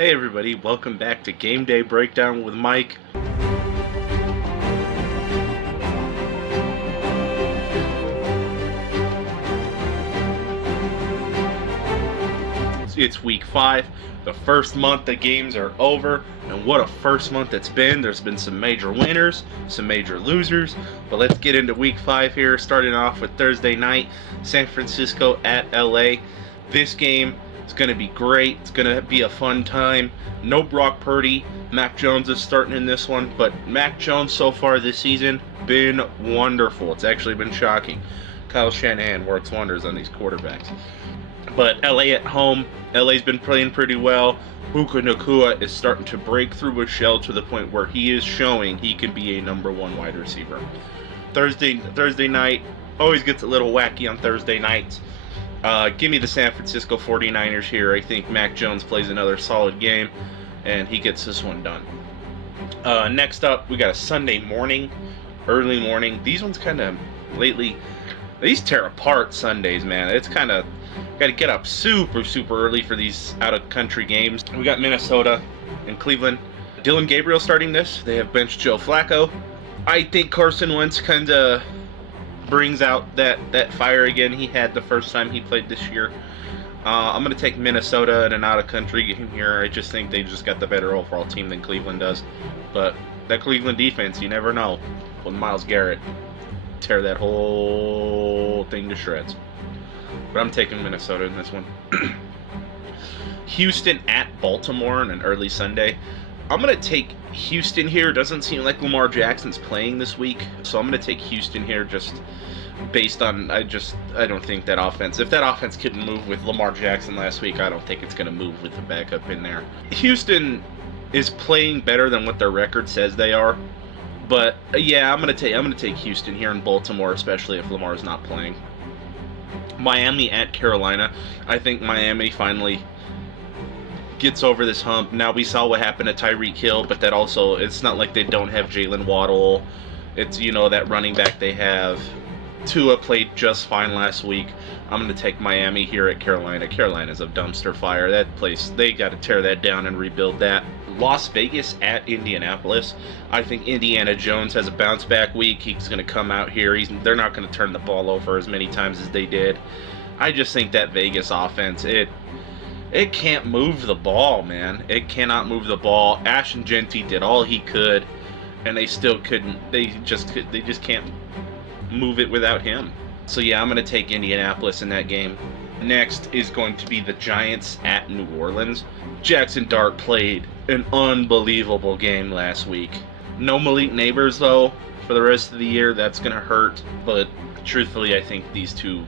Hey everybody, welcome back to Game Day Breakdown with Mike. It's week 5. The first month the games are over, and what a first month it's been. There's been some major winners, some major losers, but let's get into week 5 here, starting off with Thursday night, San Francisco at LA. This game is going to be great. It's going to be a fun time. No Brock Purdy. Mac Jones is starting in this one, but Mac Jones so far this season been wonderful. It's actually been shocking. Kyle Shanahan works wonders on these quarterbacks. But LA at home, LA's been playing pretty well. Puka Nacua is starting to break through a shell to the point where he is showing he can be a number one wide receiver. Thursday night always gets a little wacky on Thursday nights. Give me the San Francisco 49ers here. I think Mac Jones plays another solid game, and he gets this one done. Next up, we got a Sunday morning, early morning. These ones kind of lately, these tear apart Sundays, man. It's kind of got to get up super early for these out-of-country games. We got Minnesota and Cleveland. Dylan Gabriel starting this. They have benched Joe Flacco. I think Carson Wentz kind of brings out that fire again he had the first time he played this year. I'm going to take Minnesota in an out-of-country game here. I just think they just got the better overall team than Cleveland does. But that Cleveland defense, you never know. When Myles Garrett tear that whole thing to shreds. But I'm taking Minnesota in this one. Houston at Baltimore on an early Sunday. I'm going to take Houston here. Doesn't seem like Lamar Jackson's playing this week. So I'm going to take Houston here just based on, I don't think that offense, if that offense couldn't move with Lamar Jackson last week, I don't think it's going to move with the backup in there. Houston is playing better than what their record says they are. But yeah, I'm going to take Houston here in Baltimore, especially if Lamar's not playing. Miami at Carolina. I think Miami finally gets over this hump. Now, we saw what happened to Tyreek Hill, but that also, it's not like they don't have Jalen Waddle. It's, that running back they have. Tua played just fine last week. I'm going to take Miami here at Carolina. Carolina's a dumpster fire. That place, they got to tear that down and rebuild that. Las Vegas at Indianapolis. I think Indiana Jones has a bounce back week. He's going to come out here. They're not going to turn the ball over as many times as they did. I just think that Vegas offense, it can't move the ball, man. It cannot move the ball. Ashton Jeanty did all he could, and they still couldn't. They just can't move it without him. So yeah, I'm going to take Indianapolis in that game. Next is going to be the Giants at New Orleans. Jackson Dart played an unbelievable game last week. No Malik Neighbors though for the rest of the year. That's going to hurt. But truthfully, I think these two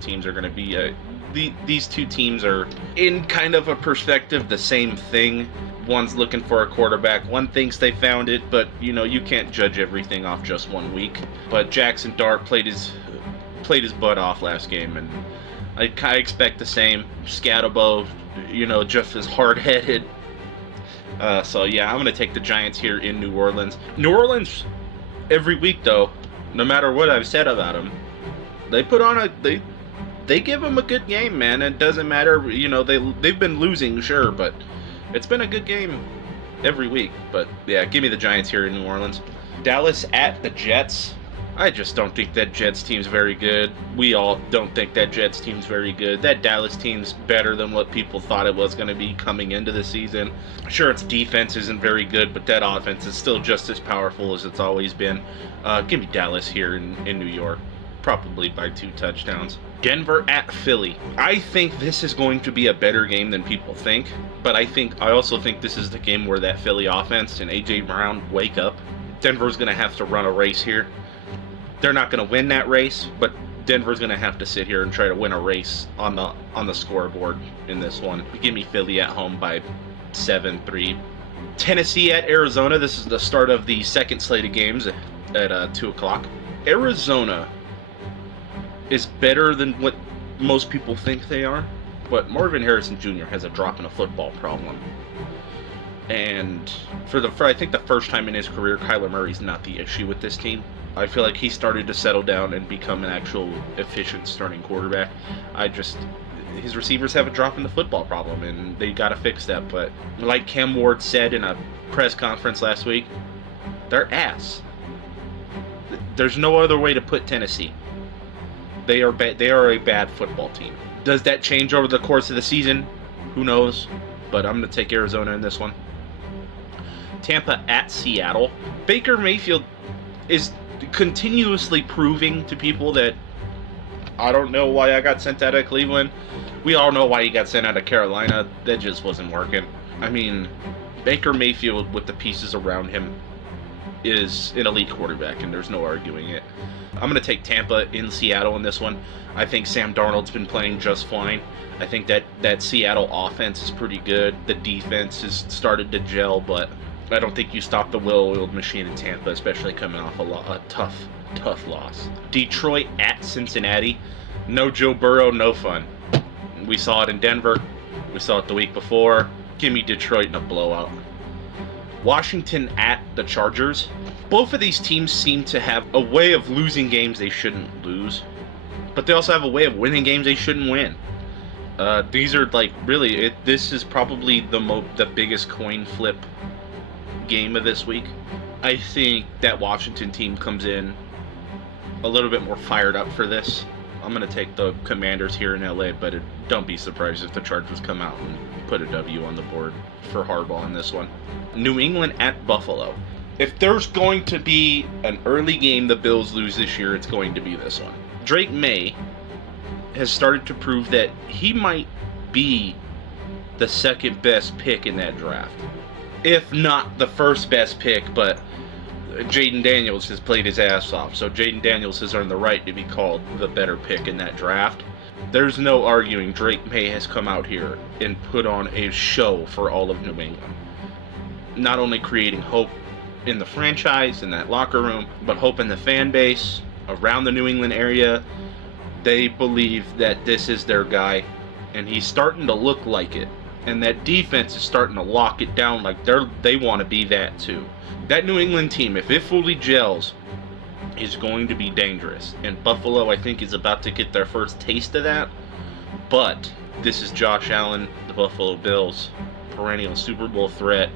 teams are going to be these two teams are in kind of a perspective the same thing. One's looking for a quarterback. One thinks they found it, but you can't judge everything off just 1 week. But Jackson Dart played his butt off last game, and I kind of expect the same. Scatterbo, just as hard-headed. So yeah, I'm gonna take the Giants here in New Orleans. New Orleans, every week though, no matter what I've said about them, they put on they give them a good game, man. It doesn't matter, they've been losing, sure, but it's been a good game every week. But yeah, give me the Giants here in New Orleans. Dallas at the Jets. I just don't think that Jets team's very good. We all don't think that Jets team's very good. That Dallas team's better than what people thought it was going to be coming into the season. Sure, its defense isn't very good, but that offense is still just as powerful as it's always been. Give me Dallas here in New York, probably by 2 touchdowns. Denver at Philly. I think this is going to be a better game than people think, but I also think this is the game where that Philly offense and A.J. Brown wake up. Denver's going to have to run a race here. They're not going to win that race, but Denver's going to have to sit here and try to win a race on the scoreboard in this one. Give me Philly at home by 7-3. Tennessee at Arizona. This is the start of the second slate of games at 2 o'clock. Arizona is better than what most people think they are, but Marvin Harrison Jr. has a drop in a football problem. And for I think the first time in his career, Kyler Murray's not the issue with this team. I feel like he started to settle down and become an actual efficient starting quarterback. his receivers have a drop in the football problem, and they got to fix that. But like Cam Ward said in a press conference last week, they're ass. There's no other way to put Tennessee. They are a bad football team. Does that change over the course of the season? Who knows? But I'm going to take Arizona in this one. Tampa at Seattle. Baker Mayfield is continuously proving to people that I don't know why I got sent out of Cleveland. We all know why he got sent out of Carolina. That just wasn't working. I mean, Baker Mayfield with the pieces around him is an elite quarterback, and there's no arguing it. I'm going to take Tampa in Seattle in this one. I think Sam Darnold's been playing just fine. I think that Seattle offense is pretty good. The defense has started to gel, but I don't think you stop the well-oiled machine in Tampa, especially coming off a tough loss. Detroit at Cincinnati. No Joe Burrow, no fun. We saw it in Denver. We saw it the week before. Give me Detroit in a blowout. Washington at the Chargers. Both of these teams seem to have a way of losing games they shouldn't lose, but they also have a way of winning games they shouldn't win. These are like really, this is probably the biggest coin flip game of this week. I think that Washington team comes in a little bit more fired up for this. I'm going to take the Commanders here in LA, but don't be surprised if the Chargers come out and put a W on the board for Harbaugh in this one. New England at Buffalo. If there's going to be an early game the Bills lose this year, it's going to be this one. Drake May has started to prove that he might be the second best pick in that draft. If not the first best pick, but Jaden Daniels has played his ass off, so Jaden Daniels has earned the right to be called the better pick in that draft. There's no arguing Drake May has come out here and put on a show for all of New England. Not only creating hope in the franchise, in that locker room, but hope in the fan base around the New England area. They believe that this is their guy, and he's starting to look like it. And that defense is starting to lock it down like they want to be that too. That New England team, if it fully gels, is going to be dangerous. And Buffalo, I think, is about to get their first taste of that. But this is Josh Allen, the Buffalo Bills, perennial Super Bowl threat.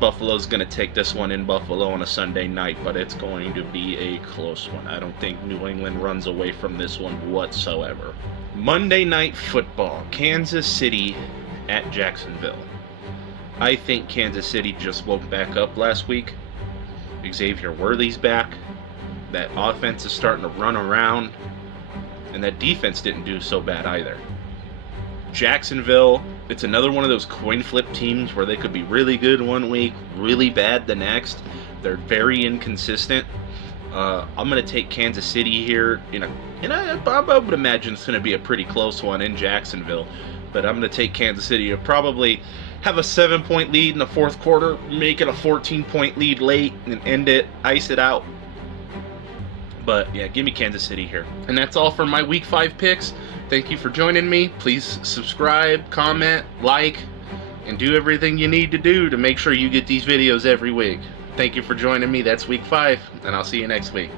Buffalo's going to take this one in Buffalo on a Sunday night, but it's going to be a close one. I don't think New England runs away from this one whatsoever. Monday Night Football, Kansas City at Jacksonville. I think Kansas City just woke back up last week. Xavier Worthy's back. That offense is starting to run around, and that defense didn't do so bad either. Jacksonville, it's another one of those coin flip teams where they could be really good one week, really bad the next. They're very inconsistent. I'm going to take Kansas City here. I would imagine it's going to be a pretty close one in Jacksonville, but I'm going to take Kansas City to probably have a 7-point lead in the fourth quarter, make it a 14-point lead late, and end it, ice it out. But yeah, give me Kansas City here. And that's all for my Week 5 picks. Thank you for joining me. Please subscribe, comment, like, and do everything you need to do to make sure you get these videos every week. Thank you for joining me. That's Week 5, and I'll see you next week.